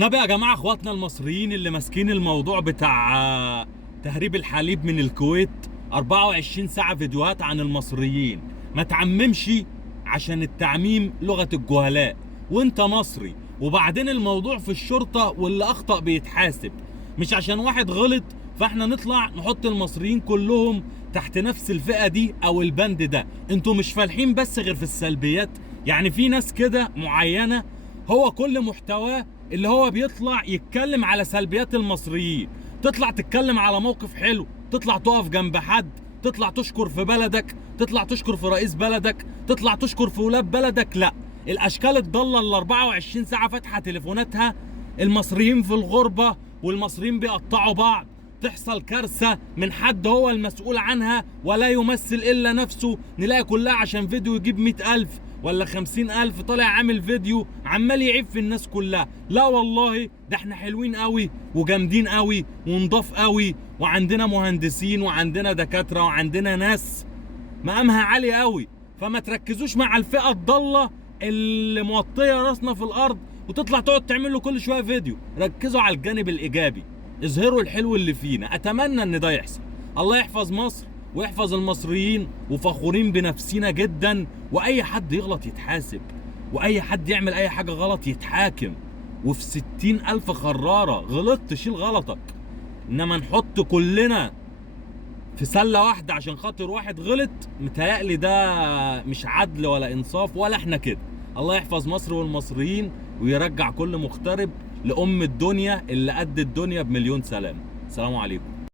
نبي يا جماعة اخواتنا المصريين اللي ماسكين الموضوع بتاع تهريب الحليب من الكويت 24 ساعة فيديوهات عن المصريين. ما تعممش، عشان التعميم لغة الجهلاء، وانت مصري. وبعدين الموضوع في الشرطة، واللي اخطأ بيتحاسب، مش عشان واحد غلط فاحنا نطلع نحط المصريين كلهم تحت نفس الفئة دي او البند ده. انتوا مش فالحين بس غير في السلبيات، يعني في ناس كده معينة هو كل محتواه اللي هو بيطلع يتكلم على سلبيات المصريين. تطلع تتكلم على موقف حلو، تطلع تقف جنب حد، تطلع تشكر في بلدك، تطلع تشكر في رئيس بلدك، تطلع تشكر في ولاد بلدك. لا، الاشكال الضاله اللي 24 ساعه فاتحه تليفوناتها المصريين في الغربه والمصريين بيقطعوا بعض، تحصل كارثه من حد هو المسؤول عنها ولا يمثل الا نفسه، نلاقي كلها عشان فيديو يجيب 100,000 ولا 50,000 طالع عامل فيديو عمال يعيب في الناس كلها. لا والله، ده احنا حلوين قوي وجامدين قوي ونضاف قوي، وعندنا مهندسين وعندنا دكاترة وعندنا ناس مقامها عالي قوي. فما تركزوش مع الفئة الضالة اللي موطية راسنا في الارض وتطلع تقعد تعمل له كل شوية فيديو. ركزوا على الجانب الايجابي، اظهروا الحلو اللي فينا. اتمنى ان ده يحصل. الله يحفظ مصر ويحفظ المصريين، وفخورين بنفسنا جدا. واي حد يغلط يتحاسب، واي حد يعمل اي حاجة غلط يتحاكم، وفي 60,000 خرارة غلطت شيل غلطك. انما نحط كلنا في سلة واحدة عشان خاطر واحد غلط، متهيألي ده مش عدل ولا انصاف ولا احنا كده. الله يحفظ مصر والمصريين، ويرجع كل مغترب لأم الدنيا اللي قد الدنيا بمليون سلام. السلام عليكم.